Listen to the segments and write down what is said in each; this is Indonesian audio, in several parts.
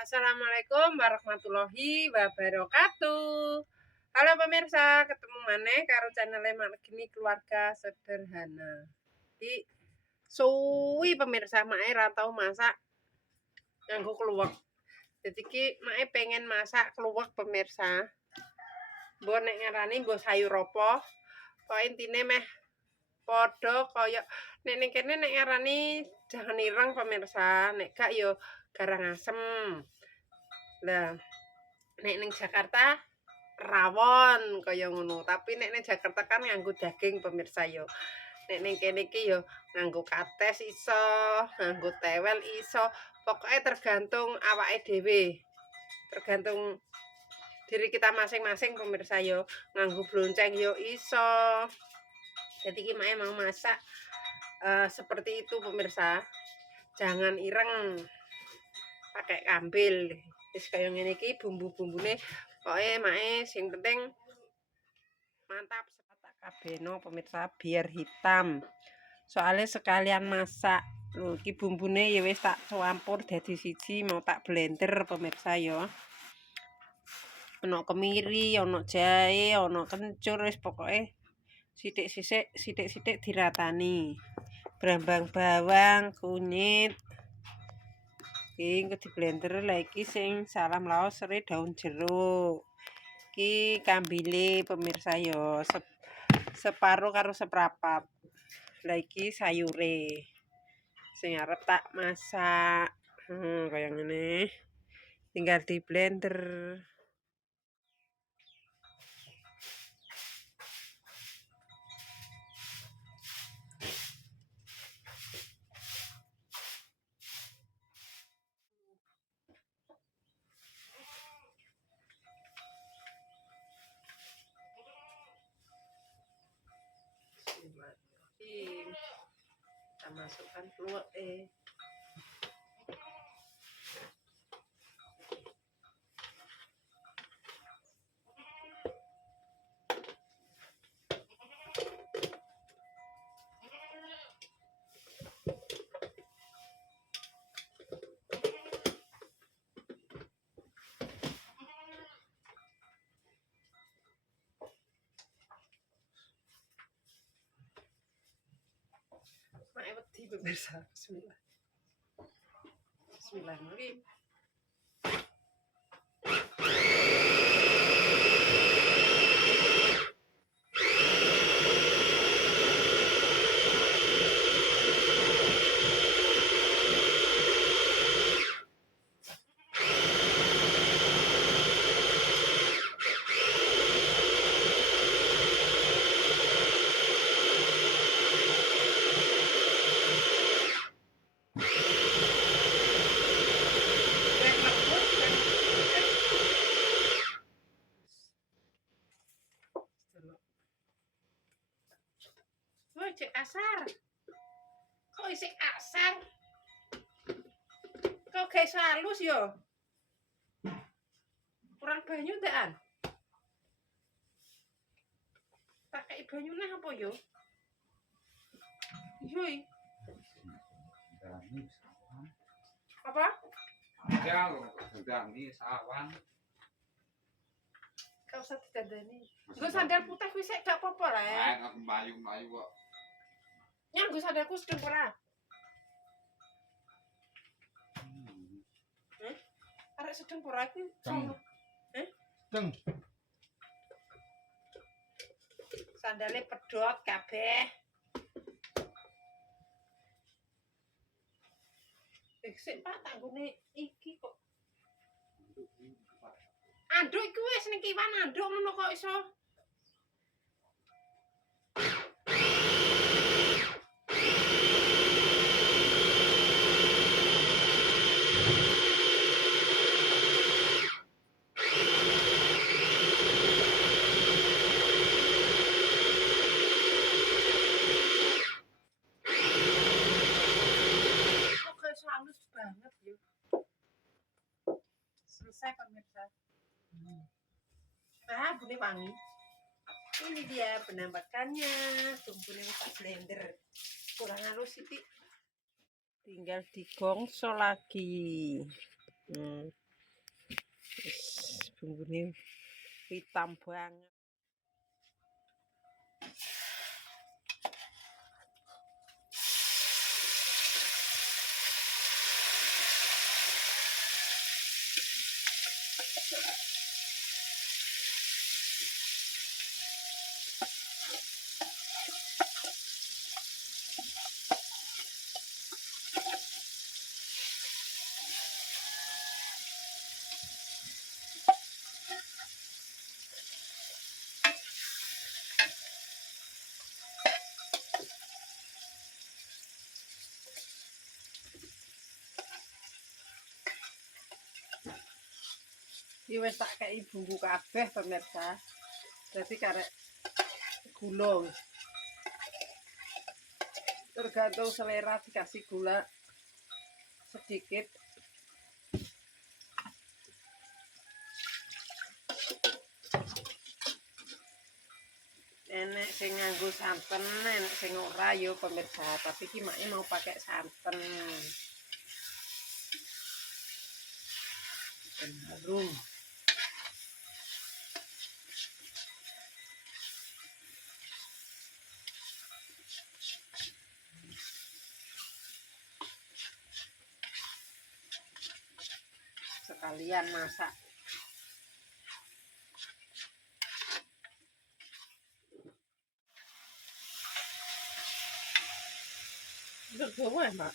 Assalamualaikum warahmatullahi wabarakatuh. Halo pemirsa, ketemu maneh karo channel Margini Keluarga Sederhana. Iki suwi pemirsa mae ra tau masak nganggo kluwek. Dadi iki mae pengen masak kluwek pemirsa. Mbok nek ngarani mbok sayur apa? Kok intine meh padha kaya nek ning kene nek ngarani jangan ireng pemirsa, nek gak yo garang asem. Lah, nek ning Jakarta rawon kaya ngono, tapi nek ning Jakarta kan nganggo daging pemirsa yo. Nek ning kene iki yo nganggo kates iso, nganggo tewel iso, pokoknya tergantung awake dhewe. Tergantung diri kita masing-masing pemirsa yo, nganggo blonceng yo iso. Jadi iki mae mau masak seperti itu pemirsa. Jangan ireng. Pakai kambil. Wis kaya ngene iki bumbu-bumbune pokoke mae sing penting mantap tak kabeno pemirsa biar hitam. Soalnya sekalian masak. Lho iki bumbune ya wis tak campur dadi siji mau tak blender pemirsa ya. Ono kemiri, ono jahe, ono kencur wis pokoke sithik-sithik diratani. Brambang bawang, kunyit. Iki di blender lah iki sing salam laos sere daun jeruk. Iki kambile pemirsa yo separuh karo seprapat. Lah iki sayure. Sing arep tak masak. Kaya ngene. Tinggal di blender. Kita masukkan kluwek Mae wedi pemirsa. Bismillah. Bismillahirrahmanirrahim. Woi, cek asar. Kok isik asar? Kok guys halus yo? Kurang banyu ndak? Pakai banyu nah apa yo? Yoi. Apa? Kau usah didandani. Nggo sandal putih kuwi sik gak apa-apa lah. Aku mlayu-mlayu kok. Nyanggo sandalku sedeng ora? Arek sedeng ora iki? Deng. Sandale pedhot kabeh. Sik Pak tak nggone iki kok. Anduk iku wis ning kiwan anduk ngono kok iso. Halus banget ya. Selesai pemirsa. Bune wangi. Ini dia penampakannya. Bumbune tak blender. Kurang halus sithik. Tinggal digongso lagi. bumbune hitam banget. Iki wis tak kei bumbu kabeh pemirsa. Dadi karek gula. Tergantung selera dikasih gula sedikit. Enek sing nganggo santen, enek sing ora yo pemirsa, tapi iki mak mau pakai santen. Harum. Sekalian masak. Bergawe, Mbak.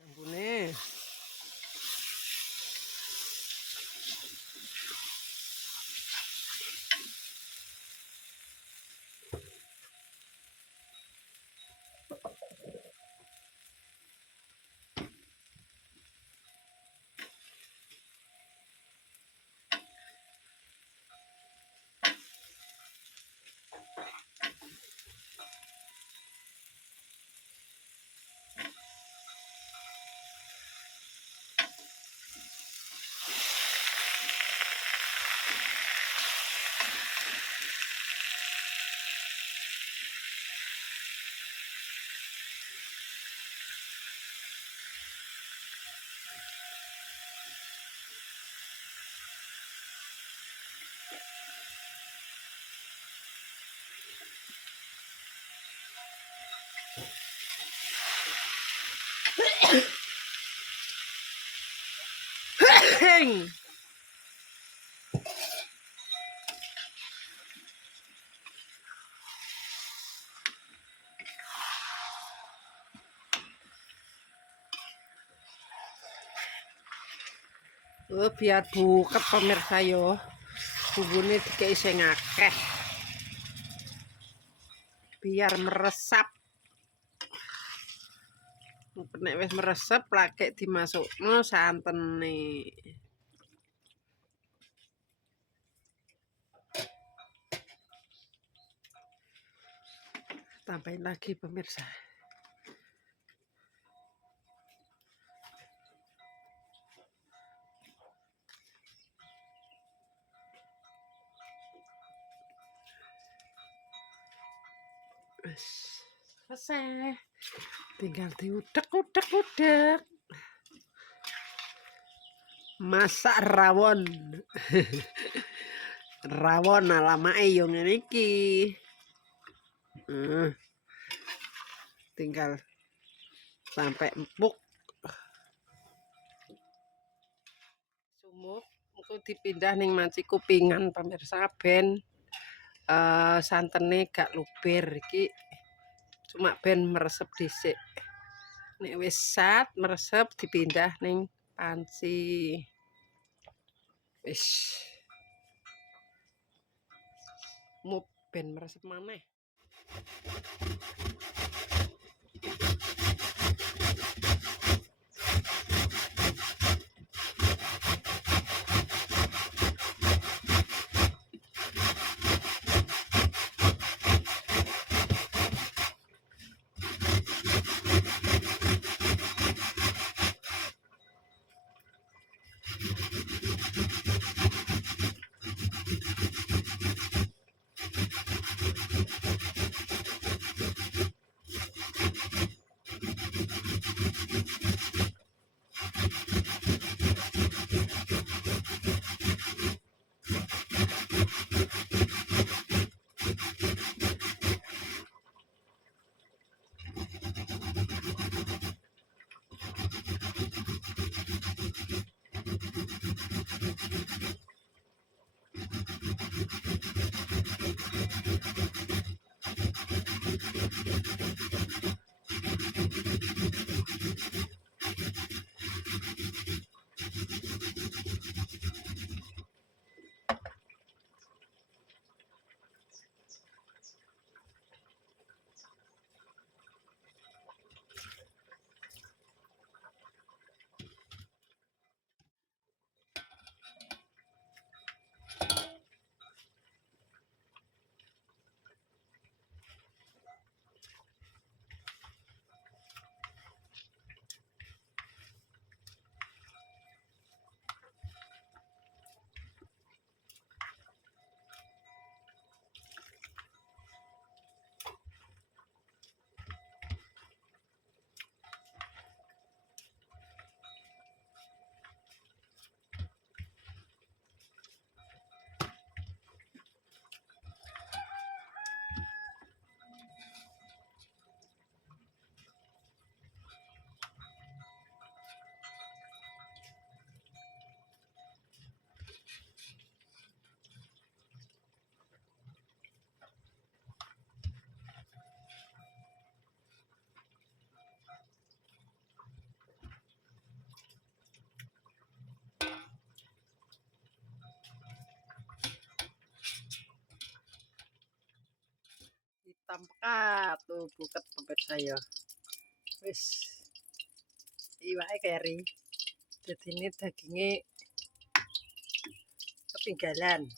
Ambune. Heng. Biar buket pemirsa yo. Bumbune dikei sing akeh. Biar meresap. Nek wis meresep lagi dimasukno santene. Tambahin lagi pemirsa. Selesai. Tinggal diudek-udek. Masak rawon. Rawon ala mae yo ngene iki. Tinggal sampai empuk. Sumuk engko dipindah ning manci kupingan pemirsa ben santene gak luber iki. Cuma ben meresep dhisik. Nek wis sat meresep dipindah ning panci. Wis. Mau ben meresep maneh. hitam pekat tuh buket pemirsa ya. Wis iwake keri. Jadi ini dagingnya ketinggalan.